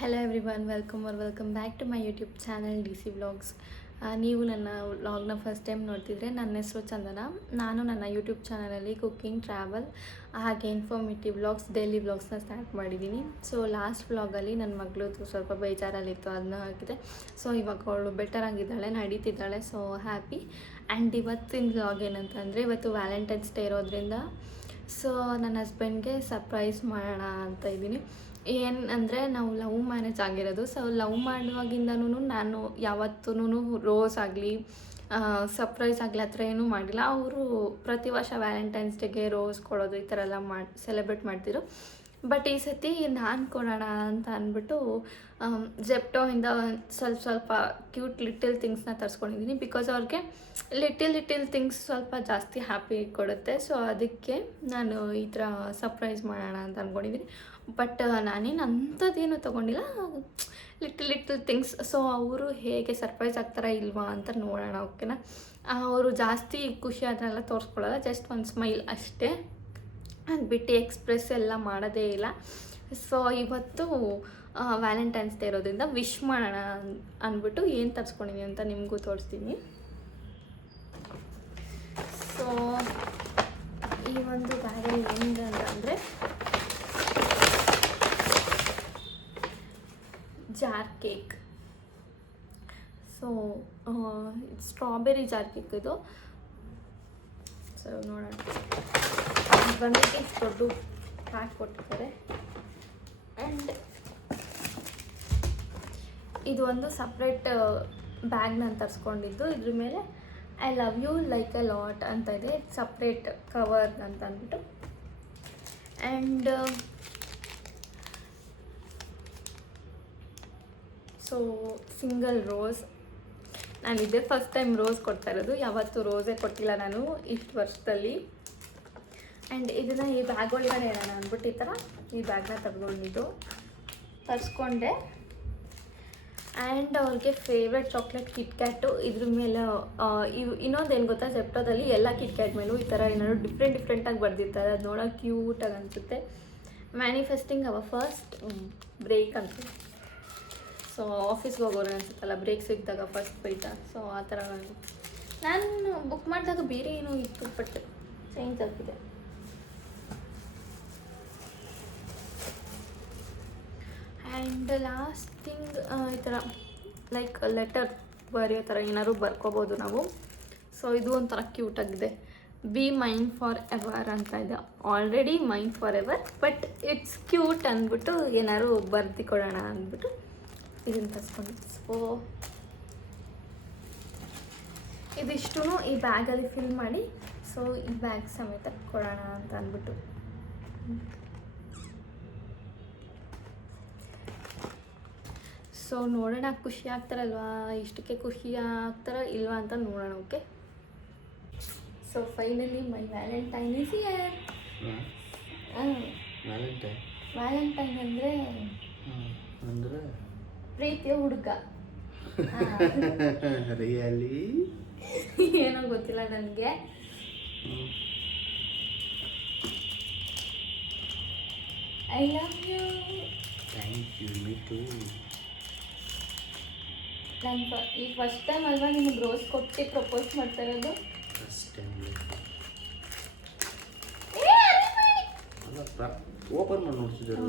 Hello everyone, welcome back to my YouTube channel DC vlogs. ನೀವು ನನ್ನ ವ್ಲಾಗ್ನ first time ನೋಡ್ತಿದ್ರೆ, ನನ್ನ ಹೆಸರು ಚಂದನ. ನಾನು ನನ್ನ ಯೂಟ್ಯೂಬ್ ಚಾನಲಲ್ಲಿ ಕುಕ್ಕಿಂಗ್, ಟ್ರಾವೆಲ್ ಹಾಗೆ ಇನ್ಫಾರ್ಮೇಟಿವ್ ವ್ಲಾಗ್ಸ್, ಡೈಲಿ ವ್ಲಾಗ್ಸ್ನ ಸ್ಟಾರ್ಟ್ ಮಾಡಿದ್ದೀನಿ. ಸೊ ಲಾಸ್ಟ್ ವ್ಲಾಗಲ್ಲಿ ನನ್ನ ಮಗಳದ್ದು ಸ್ವಲ್ಪ ಬೇಜಾರಲ್ಲಿತ್ತು, ಅದನ್ನ ಹಾಕಿದೆ. ಸೊ ಇವಾಗ ಅವಳು ಬೆಟರ್ ಆಗಿದ್ದಾಳೆ, ನಡೀತಿದ್ದಾಳೆ. So happy. ಆ್ಯಂಡ್ ಇವತ್ತಿನ ವ್ಲಾಗ್ ಏನಂತಂದರೆ, ಇವತ್ತು ವ್ಯಾಲೆಂಟೈನ್ಸ್ ಡೇ ಇರೋದ್ರಿಂದ ಸೊ ನನ್ನ ಹಸ್ಬೆಂಡ್ಗೆ ಸರ್ಪ್ರೈಸ್ ಮಾಡೋಣ ಅಂತ ಇದ್ದೀನಿ. ಏನಂದರೆ, ನಾವು ಲವ್ ಮ್ಯಾರೇಜ್ ಆಗಿರೋದು. ಸೊ ಲವ್ ಮಾಡುವಾಗಿಂದನೂ ನಾನು ಯಾವತ್ತೂ ರೋಸ್ ಆಗಲಿ ಸರ್ಪ್ರೈಸ್ ಆಗಲಿ ಆ ಥರ ಏನೂ ಮಾಡಿಲ್ಲ. ಅವರು ಪ್ರತಿ ವರ್ಷ ವ್ಯಾಲೆಂಟೈನ್ಸ್ ಡೇಗೆ ರೋಸ್ ಕೊಡೋದು ಈ ಥರ ಎಲ್ಲ ಸೆಲೆಬ್ರೇಟ್ ಮಾಡ್ತಿದ್ರು. ಬಟ್ ಈ ಸತಿ ನಾನು ಕೊಡೋಣ ಅಂತ ಅಂದ್ಬಿಟ್ಟು ಜೆಪ್ಟೋಯಿಂದ ಸ್ವಲ್ಪ ಕ್ಯೂಟ್ ಲಿಟಲ್ ಥಿಂಗ್ಸ್ನ ತರಿಸ್ಕೊಂಡಿದ್ದೀನಿ. ಬಿಕಾಸ್ ಅವ್ರಿಗೆ ಲಿಟಲ್ ಥಿಂಗ್ಸ್ ಸ್ವಲ್ಪ ಜಾಸ್ತಿ ಹ್ಯಾಪಿ ಕೊಡುತ್ತೆ. ಸೊ ಅದಕ್ಕೆ ನಾನು ಈ ಥರ ಸರ್ಪ್ರೈಸ್ ಮಾಡೋಣ ಅಂತ ಅಂದ್ಕೊಂಡಿದ್ದೀನಿ. ಬಟ್ ನಾನೇನು ಅಂಥದ್ದೇನು ತೊಗೊಂಡಿಲ್ಲ, ಲಿಟಲ್ ಥಿಂಗ್ಸ್. ಸೊ ಅವರು ಹೇಗೆ ಸರ್ಪ್ರೈಸ್ ಆಗ್ತಾರಾ ಇಲ್ವಾ ಅಂತ ನೋಡೋಣ, ಓಕೆನಾ. ಅವರು ಜಾಸ್ತಿ ಖುಷಿ ಅದನ್ನೆಲ್ಲ ತೋರಿಸ್ಕೊಳ್ಳೋಲ್ಲ, ಜಸ್ಟ್ ಒಂದು ಸ್ಮೈಲ್ ಅಷ್ಟೇ. ಅದು ಬಿಟ್ಟು ಎಕ್ಸ್ಪ್ರೆಸ್ ಎಲ್ಲ ಮಾಡೋದೇ ಇಲ್ಲ. ಸೊ ಇವತ್ತು ವ್ಯಾಲೆಂಟೈನ್ಸ್ ಡೇ ಇರೋದ್ರಿಂದ ವಿಶ್ ಮಾಡೋಣ ಅಂದ್ಬಿಟ್ಟು ಏನು ತರಿಸ್ಕೊಂಡಿದ್ದೀನಿ ಅಂತ ನಿಮಗೂ ತೋರಿಸ್ತೀನಿ. ಸೊ ಈ ಒಂದು ಬ್ಯಾಗಲ್ಲಿ ಏನಿದೆ ಅಂತಂದರೆ, jar cake. So strawberry jar cake ಇದು. ಸೊ ನೋಡೋಣ, ಬಂದಿಗೆ ದೊಡ್ಡ ಪ್ಯಾಕ್ ಕೊಟ್ಟಿದ್ದಾರೆ. ಆ್ಯಂಡ್ ಇದು ಒಂದು ಸಪ್ರೇಟ್ ಬ್ಯಾಗ್ ನಾನು ತರಿಸ್ಕೊಂಡಿದ್ದು. ಇದ್ರ ಮೇಲೆ I love you like a lot ಅಂತ ಇದೆ, ಸಪ್ರೇಟ್ ಕವರ್ ಅಂತ ಅಂದ್ಬಿಟ್ಟು. And so single rose. ನಾನು ಇದೇ ಫಸ್ಟ್ ಟೈಮ್ ರೋಸ್ ಕೊಡ್ತಾ ಇರೋದು, ಯಾವತ್ತೂ ರೋಸೇ ಕೊಟ್ಟಿಲ್ಲ ನಾನು ಇಷ್ಟು ವರ್ಷದಲ್ಲಿ. ಆ್ಯಂಡ್ ಇದನ್ನು ಈ ಬ್ಯಾಗ್ ಒಳಗಡೆ ಇಡೋಣ ಅಂದ್ಬಿಟ್ಟು ಈ ಥರ ಈ ಬ್ಯಾಗ್ನ ತರಿಸ್ಕೊಂಡೆ. ಆ್ಯಂಡ್ ಅವ್ರಿಗೆ ಫೇವ್ರೆಟ್ ಚಾಕ್ಲೇಟ್ ಕಿಟ್ಕ್ಯಾಟು. ಇದ್ರ ಮೇಲೆ ಇನ್ನೊಂದೇನು ಗೊತ್ತಾ, ಜೆಪ್ಟೋದಲ್ಲಿ ಎಲ್ಲ ಕಿಟ್ಕ್ಯಾಟ್ ಮೇಲೂ ಈ ಥರ ಏನಾದ್ರು ಡಿಫ್ರೆಂಟಾಗಿ ಬರ್ದಿರ್ತಾರೆ. ಅದು ನೋಡೋಕೆ ಕ್ಯೂಟಾಗಿ ಅನಿಸುತ್ತೆ. ಮ್ಯಾನಿಫೆಸ್ಟಿಂಗ್ ಅವರ್ ಫಸ್ಟ್ ಬ್ರೇಕ್ ಅಂತ. ಸೊ ಆಫೀಸ್ಗೆ ಹೋಗೋರು ಅನಿಸುತ್ತಲ್ಲ, ಬ್ರೇಕ್ ಸಿಕ್ಕಿದಾಗ ಫಸ್ಟ್ ಬೈಟ. ಸೊ ಆ ಥರ ನಾನು ಬುಕ್ ಮಾಡಿದಾಗ ಬೇರೆ ಏನೋ ಇತ್ತು, ಬಟ್ ಚೇಂಜ್ ಆಗಿದೆ. ಆ್ಯಂಡ್ ಲಾಸ್ಟ್ ಥಿಂಗ್, ಈ ಥರ ಲೈಕ್ ಲೆಟರ್ ಬರೆಯೋ ಥರ ಏನಾದ್ರು ಬರ್ಕೋಬೋದು ನಾವು. ಸೊ ಇದು ಒಂಥರ ಕ್ಯೂಟಾಗಿದೆ. ಬಿ ಮೈನ್ ಫಾರ್ ಎವರ್ ಅಂತ ಇದೆ. Already main for ever, but it's cute ಅಂದ್ಬಿಟ್ಟು ಏನಾದ್ರು ಬರ್ದು ಕೊಡೋಣ ಅಂದ್ಬಿಟ್ಟು ಇದನ್ನು ತರಿಸ್ಕೊಂಡು. ಸೊ ಇದಿಷ್ಟು ಈ ಬ್ಯಾಗಲ್ಲಿ ಫಿಲ್ ಮಾಡಿ, ಸೊ ಈ ಬ್ಯಾಗ್ ಸಮೇತ ಕೊಡೋಣ ಅಂತ ಅಂದ್ಬಿಟ್ಟು. ಸೊ ನೋಡೋಣ, ಖುಷಿ ಆಗ್ತಾರಲ್ವಾ, ಇಷ್ಟಕ್ಕೆ ಖುಷಿ ಆಗ್ತಾರ ಇಲ್ವಾ ಅಂತ ನೋಡೋಣ. Okay. So finally my valentine is here. Valentine ಅಂದರೆ ಪ್ರೀತಿಯ ಹುಡುಗ. ರಿಯಲಿ ಏನೋ ಗೊತ್ತಿಲ್ಲ ನನಗೆ. I love you. Thank you. Me too. ನಾನು ಈಗ ಫಸ್ಟ್ ಟೈಮ್ ಅಲ್ವಾ ನಿಮಗೆ ರೋಸ್ ಕೊಟ್ಟು ಪ್ರಪೋಸ್ ಮಾಡ್ತಾ ಇರೋದು. ಫಸ್ಟ್ ಟೈಮ್ ಅಲ್ಲ, ಓಪನ್ ಮಾಡಿ ನೋಡ್ತಿದ್ದರು.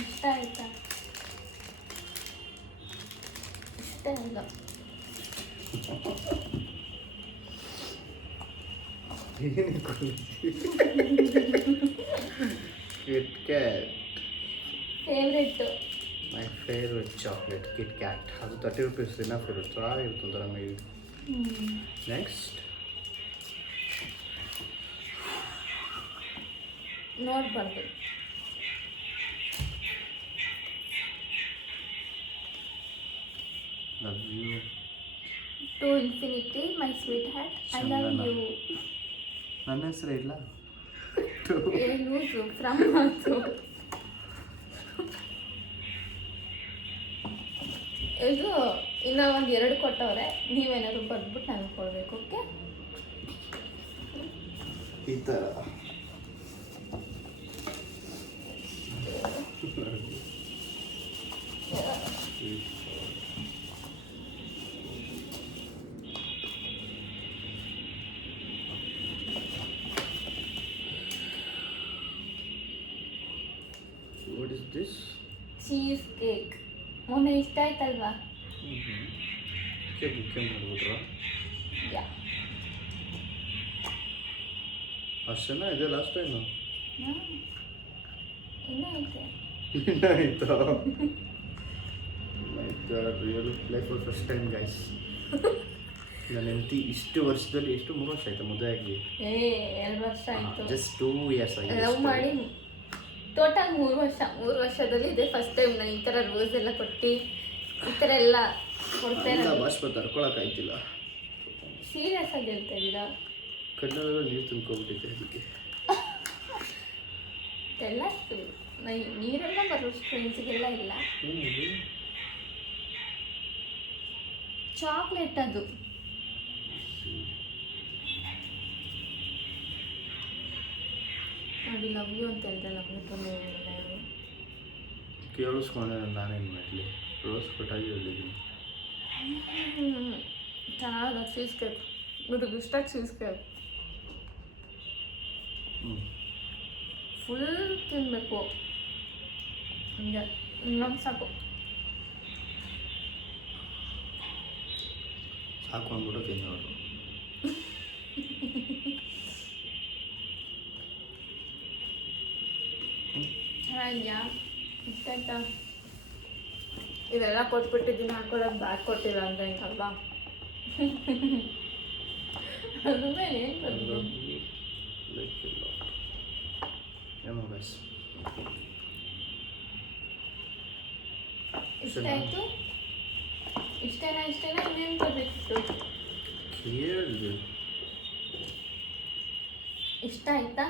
ಇಷ್ಟ ಆಯ್ತಾ? ಇಷ್ಟ ಇಲ್ಲ. Kit Kat. Favourite. My favorite chocolate, Kit Kat. ಅದು 30 rupees enough ಇರುತ್ತೆ. ಚೆನ್ನಾಗಿರುತ್ತೆ ಒಂಥರ ಮೈಲ್. ನೆಕ್ಸ್ಟ್ ನೋಡ್ಬಾರ್ದು. Love you to infinity my sweetheart, I love you. ನನ್ನ ಹೆಸರು ಇಲ್ಲ, ಲೂಸು ಫ್ರಮ್ ಮಾತು. ಇದು ಇನ್ನೂ ಒಂದು 2 ಕೊಟ್ಟವ್ರೆ, ನೀವೇನಾದ್ರು ಬಂದ್ಬಿಟ್ಟು ನನಗೆ ಕೊಡಬೇಕು. ಓಕೆ. ಈ ಥರ what is this? Cheese cake. ಮೊನ್ನೆ ಇಷ್ಟ ಆಯ್ತಲ್ವಾ? ಕೇಕ್ ಬುಕ್ಕೆ ಮಾಡ್ಬಿಟ್ರಾ? ಯಾ. ಅಷ್ಟು ಚೆನ್ನಾಗಿದೆ ಲಾಸ್ಟ್ ಟೈಮು. ಇನ್ನೂ ಐತೆ. ಆಯ್ತಾ ರಿಯಲ್ ಲೈಫಲ್ಲಿ ಫಸ್ಟ್ ಟೈಮ್ ಗೈಸ್. ನನ್ನ ಹೆಂಡತಿ ಇಷ್ಟು ವರ್ಷದಲ್ಲಿ ಎಷ್ಟು 3 ವರ್ಷ ಆಯ್ತಾ ಮದುವೆ ಆಗಿ? 2 ವರ್ಷ ಆಯಿತು. ಜಸ್ಟ್ 2 years ಆಗಿದೆ. ಲವ್ ಮಾಡಿ ಟೋಟಲ್ 3 ವರ್ಷ. 3 ವರ್ಷದಲ್ಲಿ ಇದೆ ಫಸ್ಟ್ ಟೈಮ್ ನಾನು ಈ ಥರ ರೋಸ್ ಎಲ್ಲ ಕೊಟ್ಟು ಈ ಥರ ಎಲ್ಲ ಕೊಡ್ತೇನೆ. ಬಾಷ್ಪ ತಡ್ಕೊಳಕ್ಕಾಯ್ತಿಲ್ಲ. ಸೀರಿಯಸ್ ಆಗಿ ಹೇಳ್ತಾ ಇದ್ದೀರಾ? ಕಣ್ಣಲ್ಲೆಲ್ಲ ನೀರು ತುಂಬ್ಕೊಬಿಟ್ಟಿದೆ ಅದಕ್ಕೆ. ಎಲ್ಲ ನೀರೆಲ್ಲ ಬರೋಷ್ಟು ಫ್ರೆಂಡ್ಸಿಗೆಲ್ಲ ಇಲ್ಲ. ಚಾಕ್ಲೇಟ್ ಅದು. ನೋಡಿ ಲವ್ ಯು ಅಂತ ಹೇಳಿದ್ರೆ ಲವ್ ಯು ತುಂಬ ಕೇಳಿಸ್ಕೊಂಡೆ ನಾನೇನು ಮಾಡಲಿ? ರೋಸ್ ಕೊಟ್ಟಾಗಿ ಹೇಳಿದ್ದೀನಿ. ಚೆನ್ನಾಗಿ ಚೀಸ್ ಕೇಕ್. ಇದು ಇಷ್ಟ ಚೀಸ್ ಕೇಕ್ ಫುಲ್ ತಿನ್ನಬೇಕು. ಹಂಗೆ ಇನ್ನೊಂದು ಸಾಕು. ಸಾಕು ಅಂದ್ಬಿಟ್ಟು ತಿನ್ನೋರು. ಚೆನ್ನಾಗಿದೆಯಾ? ಇಷ್ಟ ಆಯ್ತಾ? ಇದೆಲ್ಲ ಕೊಟ್ಬಿಟ್ಟಿದ್ದೀನಿ ಹಾಕೊಳ್ಳೋಕೆ ಬ್ಯಾಗ್ ಕೊಟ್ಟಿಲ್ಲ ಅಂದರೆ ಹಿಂಗಲ್ವಾ? ಅದ್ರ ಮೇಲೆ ಏನು ಬಂದು ಏನೋ ಗೈಸ್ ಇಷ್ಟ ಆಯಿತು? ಇಷ್ಟೇನಾ ಇನ್ನೇನು ಕೊಡಬೇಕಿತ್ತು? ಕೇಳಿದೆ. ಇಷ್ಟ ಆಯ್ತಾ?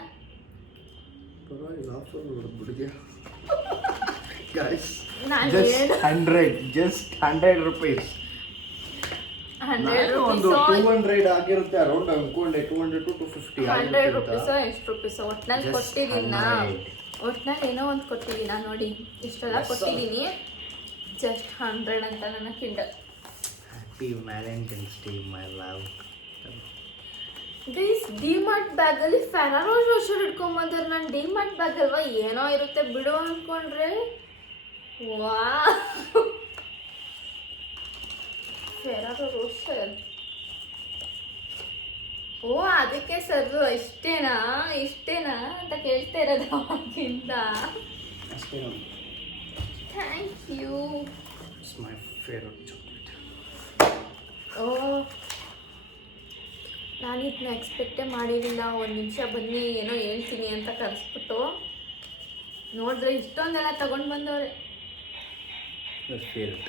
ಪರವಾಗಿಲ್ಲ, ಆಫರ್ ಹೊಡೆದ್ಬಿಟ್ಟಿದ್ಯಾ ಗೈಸ್? ನಾನು ಜಸ್ಟ್ 100 rupees. ಒಂದು 200 ಆಗಿರುತ್ತೆ ಅರೌಂಡ್ ಅನ್ಕೊಂಡೆ. 200 to 250 100 ರೂಪೀಸೋ ಎಷ್ಟು ರೂಪೀಸೋ ಒಟ್ನಲ್ಲಿ ಕೊಟ್ಟಿದ್ದೀನ. ಒಟ್ನಲ್ಲಿ ಏನೋ ಒಂದು ಕೊಟ್ಟಿದ್ದೀನ ನೋಡಿ. ಇಷ್ಟೆಲ್ಲ ಕೊಟ್ಟಿದ್ದೀನಿ. ಜಸ್ಟ್ 100 ಅಂತ ನನ್ನ Kindle. Happy Valentine's day my love. Guys DMart ಬ್ಯಾಗಲ್ಲಿ ಫೆರಾರೋ ರೋಷರ್ ಇಟ್ಕೊಂಬಂದ್ರೆ ನಾನು ಡಿಮಾರ್ಟ್ ಬ್ಯಾಗ್ ಅಲ್ವಾ ಏನೋ ಇರುತ್ತೆ ಬಿಡು ಅಂದ್ಕೊಂಡ್ರೆ ವಾ ಫೆರಾರೋ ರೋಷರ್. ಓ ಅದಕ್ಕೆ ಸರ್ ಇಷ್ಟೇನಾ ಅಂತ ಕೇಳ್ತಾ ಇರೋದು ಅವಾಗಿಂದ. ಅಷ್ಟೇ. Thank you. It's my favourite chocolate. ಓ ನಾನು ಇದನ್ನ ಎಕ್ಸ್ಪೆಕ್ಟೇ ಮಾಡಿರಲಿಲ್ಲ. 1 ನಿಮಿಷ ಬನ್ನಿ ಏನೋ ಹೇಳ್ತೀನಿ ಅಂತ ಕರೆಸ್ಬಿಟ್ಟು ನೋಡಿದ್ರೆ ಇಷ್ಟೊಂದೆಲ್ಲ ತಗೊಂಡು ಬಂದವ್ರೆ. Favourite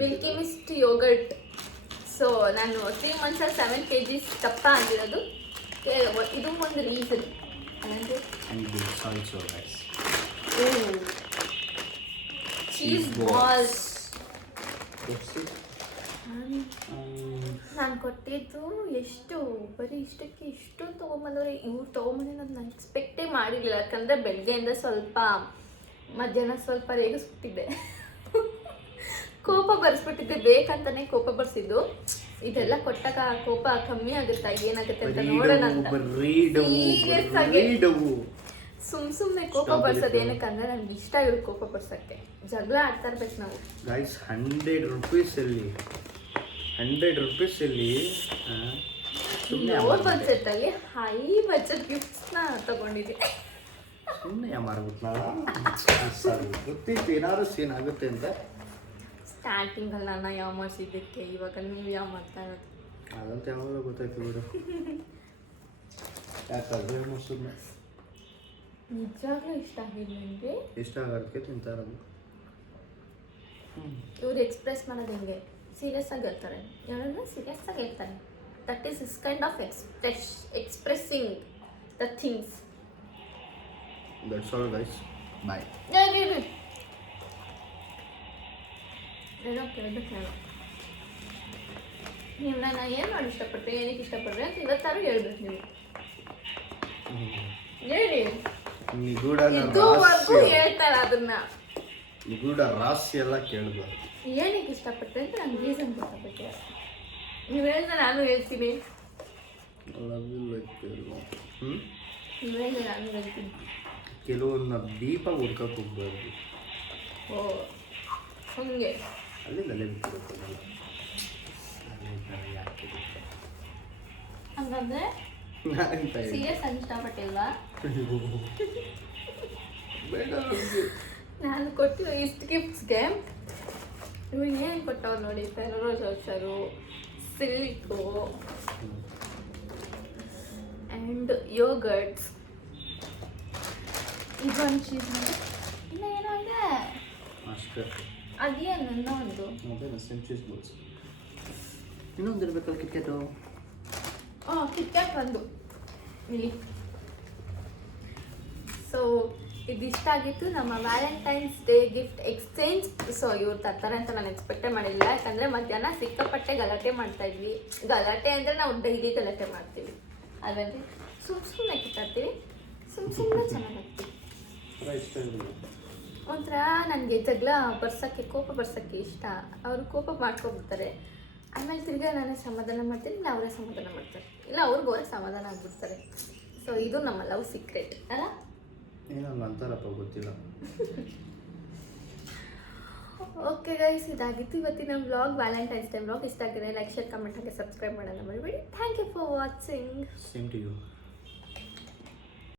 Milky Mist yogurt. So ನಾನು 3 months 7 kgs ದಪ್ಪ ಆಗಿರೋದು. ಇದು ಒಂದು ರೀಸನ್. ಚೀಸ್ ಬಾಲ್ಸ್ ನಾನು ಕೊಟ್ಟಿದ್ದು ಎಷ್ಟು ಬರೀ ಇಷ್ಟಕ್ಕೆ ಇಷ್ಟೊಂದು ತೊಗೊಂಬಂದವ್ರೆ. ಇವ್ರು ತೊಗೊಂಬಂದಿದ್ದು ನಾನು ಎಕ್ಸ್ಪೆಕ್ಟೇ ಮಾಡಿರಲಿಲ್ಲ. ಯಾಕಂದರೆ ಬೆಳಗ್ಗೆಯಿಂದ ಸ್ವಲ್ಪ ಮಧ್ಯಾಹ್ನ ಸ್ವಲ್ಪ ರೇಗಿಸ್ಬಿಟ್ಟಿದ್ದೆ. ಕೋಪ ಬರ್ಸ್ಬಿಟ್ಟಿದ್ದೆ. ಬೇಕಂತಾನೆ ಕೋಪ ಬರ್ಸಿದ್ದು. ಇದೆಲ್ಲ ಕೊಟ್ಟಾಗ ಕೋಪ ಕಮ್ಮಿ ಆಗುತ್ತಾ ಏನಾಗುತ್ತೆ ಅಂತ ನೋಡೋಣ ಅಂತ. ಸೀರಿಯಸ್ ಆಗಿ ಸುಮ್ಮನೆ ಕೋಪ ಬರ್ಸೋದು ಏನಕ್ಕಂದ್ರೆ ನನ್ಗೆ ಇಷ್ಟ ಇರೋ ಕೋಪ ಬರ್ಸೋಕ್ಕೆ. ಜಗಳ ಆಡ್ತಾ ಇರ್ಬೇಕು ನಾವು. ಗೈಸ್ 100 rupees ಅಲ್ಲಿ ಲೋ ಬಜೆಟ್ ಅಲ್ಲಿ ಹೈ ಬಜೆಟ್ ಗಿಫ್ಟ್ಸ್ನ ತಗೊಂಡಿದ್ದೆ. ಸುಮ್ಮನೆ ಮಾರ್ಬಿಟ್ನಲ್ಲ. ಗೊತ್ತಿತ್ತು ಏನಾದ್ರು ಸೀನ್ ಆಗುತ್ತೆ ಅಂತ. ಸ್ಟಾರ್ಟಿಂಗಲ್ಲಿ ನಾನು ಯಾವ ಮಾಡಿಸಿದ್ದಕ್ಕೆ ಇವಾಗ ನೀವು ಯಾವ ಮಾಡ್ತಾ ಇರೋದು ಅದಂತ ಯಾವಾಗಲೂ ಗೊತ್ತಾಯ್ತು ಬಿಡು. ಯಾಕಂದ್ರೆ ಸುಮ್ಮನೆ ನಿಜವಾಗ್ಲೂ ಇಷ್ಟ ಆಗಿಲ್ಲ ನನಗೆ. ಇಷ್ಟ ಆಗೋದಕ್ಕೆ ತಿಂತಾ ಇರೋದು. ಇವ್ರು ಎಕ್ಸ್ಪ್ರೆಸ್ ಮಾಡೋದು ಹೆಂಗೆ ಸೀರಿಯಸ್ ಆಗಿ ಹೇಳ್ತಾರೆ. ಹೇಳೋದು ಸೀರಿಯಸ್ ಆಗಿ ಹೇಳ್ತಾರೆ. That is is kind of expressing the things. That's all guys. Bye. ಏನೋ ಕೇಳಬೇಕು ನಾನು. ನೀವು ನನ್ನ ಏನು ಮಾಡಿ ಇಷ್ಟಪಟ್ಟರೆ ಏನಕ್ಕೆ ಇಷ್ಟಪಟ್ರೆ ಅಂತ ಇವತ್ತಾರು ಹೇಳ್ಬೇಕು ನೀವು. ಹೇಳಿ, ನಿಗೂಢನ ಇದುವರೆಗೂ ರಹಸ್ಯ ಹೇಳ್ತಾರೆ ಅದನ್ನ. ನಿಗೂಢ ರಹಸ್ಯ ಎಲ್ಲ ಕೇಳಬಾರ್ದು. ಏನಕ್ಕೆ ಇಷ್ಟಪಟ್ಟೆ ಅಂತ ನಂಗೆ ರೀಸನ್ ಗೊತ್ತಾಗಬೇಕು. ನೀವು ಹೇಳಿದ್ರೆ ನಾನು ಹೇಳ್ತೀನಿ, ನೀವು ಹೇಳಿದ್ರೆ ನಾನು ಹೇಳ್ತೀನಿ. ಕೆಲವನ್ನ ದೀಪ ಹುಡ್ಕಕ್ಕೆ ಹೋಗ್ಬಾರ್ದು, ಓ ಹಂಗೆ ಅಲ್ಲಿಂದ ಅಲ್ಲೇ ಬಿಟ್ಟಿರುತ್ತಲ್ಲ. ಯಾಕೆ ಹಂಗಂದ್ರೆ ಅಂತ ಹೇಳಿ ಸೀರಿಯಸ್ ಆಗಿ ಇಷ್ಟಪಟ್ಟಿಲ್ವಾ? ಬೇಡ ನಮ್ಗೆ. ನಾನು ಕೊಟ್ಟಿರೋ ಇಷ್ಟು ಗಿಫ್ಟ್ಸ್ಗೆ ಇವಾಗ ಏನು ಕೊಟ್ಟವ್ರು ನೋಡಿ, ಫೆರರೋ ರೋಚರು, ಸಿಲ್ಕು ಆ್ಯಂಡ್ ಯೋಗರ್ಟ್ಸ್, ಇದೊಂದು ಚೀಸ್ ಇನ್ನು ಏನೋ ಇದೆ, ಅಷ್ಟೇ. ಅದೇನು ಇನ್ನೊಂದು ಅದೇ ಸೆಂಚುರೀಸ್ ಬೋಲ್ಸ್. ಇನ್ನೊಂದು ಇರಬೇಕಲ್ಲ ಕಿಟ್ಕೆಟು. ಕಿಟ್ಕ್ಯಾಟ್ ಒಂದು ಇಲ್ಲಿ. ಸೊ ಇದಿಷ್ಟ ಆಗಿತ್ತು ನಮ್ಮ Valentine's day gift exchange. So ಇವ್ರು ತರ್ತಾರೆ ಅಂತ ನಾನು ಎಕ್ಸ್ಪೆಕ್ಟೇ ಮಾಡಿಲ್ಲ, ಯಾಕಂದರೆ ಮಧ್ಯಾಹ್ನ ಸಿಕ್ಕಾಪಟ್ಟೆ ಗಲಾಟೆ ಮಾಡ್ತಾಯಿದ್ವಿ. ಗಲಾಟೆ ಅಂದರೆ ನಾವು ಡೈಲಿ ಗಲಾಟೆ ಮಾಡ್ತೀವಿ, ಅದಂದರೆ ಸುಮ್ಮನೆ ಕಿತ್ತಾಡ್ತೀವಿ, ಸುಮ್ಮನೆ ಚೆನ್ನಾಗಾಗ್ತೀವಿ. ಇಷ್ಟ ಇಲ್ಲ. ಒಂಥರ ನನಗೆ ಜಗಳ ಬರ್ಸೋಕ್ಕೆ, ಕೋಪ ಬರ್ಸೋಕ್ಕೆ ಇಷ್ಟ. ಅವರು ಕೋಪ ಮಾಡ್ಕೊಬಿಡ್ತಾರೆ, ಆಮೇಲೆ ತಿರ್ಗಾ ನಾನೇ ಸಮಾಧಾನ ಮಾಡ್ತೀನಿ, ಇಲ್ಲ ಅವರೇ ಸಮಾಧಾನ ಮಾಡ್ತಾರೆ, ಇಲ್ಲ ಅವ್ರಿಗೆ ಸಮಾಧಾನ ಆಗಿಬಿಡ್ತಾರೆ. ಸೊ ಇದು ನಮ್ಮ ಲವ್ ಸೀಕ್ರೆಟ್ ಅಲ್ಲ. ಏನಲ್ಲ ಅಂತಾರಪ್ಪ, ಗೊತ್ತಿಲ್ಲ. ಓಕೆ ಗೈಸ್, ಇದಾಗಿತ್ತು ಇವತ್ತಿನ ವ್ಲಾಗ್, ವ್ಯಾಲೆಂಟೈನ್ಸ್ ಡೇ ವ್ಲಾಗ್. ಇಷ್ಟ ಆಗಿದೆ ಲೈಕ್, ಶೇರ್, ಕಮೆಂಟ್ ಹಾಗೆ ಸಬ್ಸ್ಕ್ರೈಬ್ ಮಾಡೋಣ ಮರಿಬೇಡಿ. Thank you for watching. Same to you.